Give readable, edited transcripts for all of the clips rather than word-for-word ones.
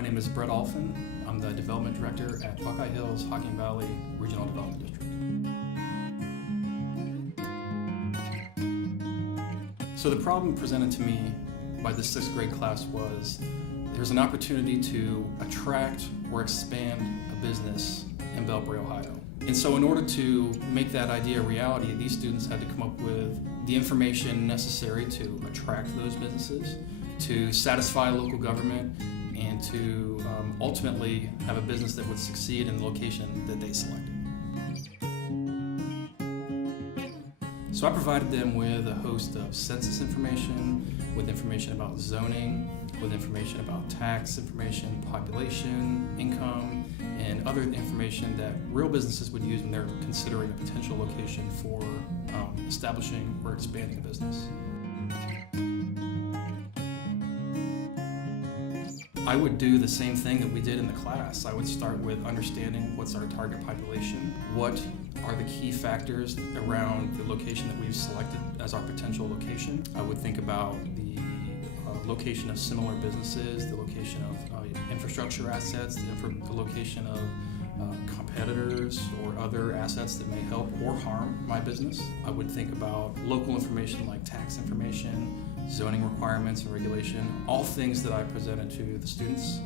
My name is Bret Allphin. I'm the Development Director at Buckeye Hills, Hocking Valley Regional Development District. So the problem presented to me by the 6th grade class was there's an opportunity to attract or expand a business in Belpre, Ohio. And so in order to make that idea a reality, these students had to come up with the information necessary to attract those businesses, to satisfy local government, and to ultimately have a business that would succeed in the location that they selected. So I provided them with a host of census information, with information about zoning, with information about tax information, population, income, and other information that real businesses would use when they're considering a potential location for establishing or expanding a business. I would do the same thing that we did in the class. I would start with understanding what's our target population, what are the key factors around the location that we've selected as our potential location. I would think about the location of similar businesses, the location of infrastructure assets, the location of competitors or other assets that may help or harm my business. I would think about local information like tax information, zoning requirements and regulation, all things that I presented to the students.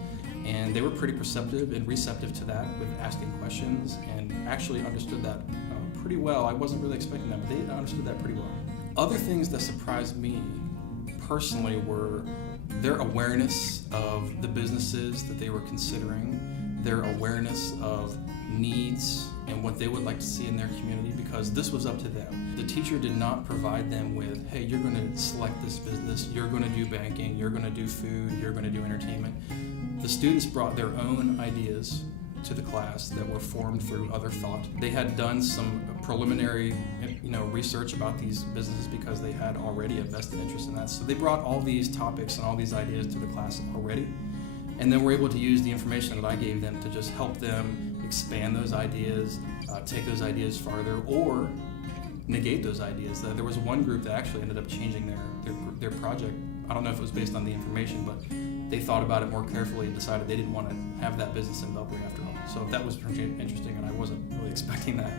And they were pretty perceptive and receptive to that with asking questions and actually understood that pretty well. I wasn't really expecting that, but they understood that pretty well. Other things that surprised me personally were their awareness of the businesses that they were considering, their awareness of needs and what they would like to see in their community, because this was up to them. The teacher did not provide them with, hey, you're going to select this business, you're going to do banking, you're going to do food, you're going to do entertainment. The students brought their own ideas to the class that were formed through other thought. They had done some preliminary research about these businesses because they had already a vested interest in that. So they brought all these topics and all these ideas to the class already. And then we're able to use the information that I gave them to just help them expand those ideas, take those ideas farther, or negate those ideas. There was one group that actually ended up changing their project. I don't know if it was based on the information, but they thought about it more carefully and decided they didn't want to have that business in Belpre after all. So that was pretty interesting, and I wasn't really expecting that.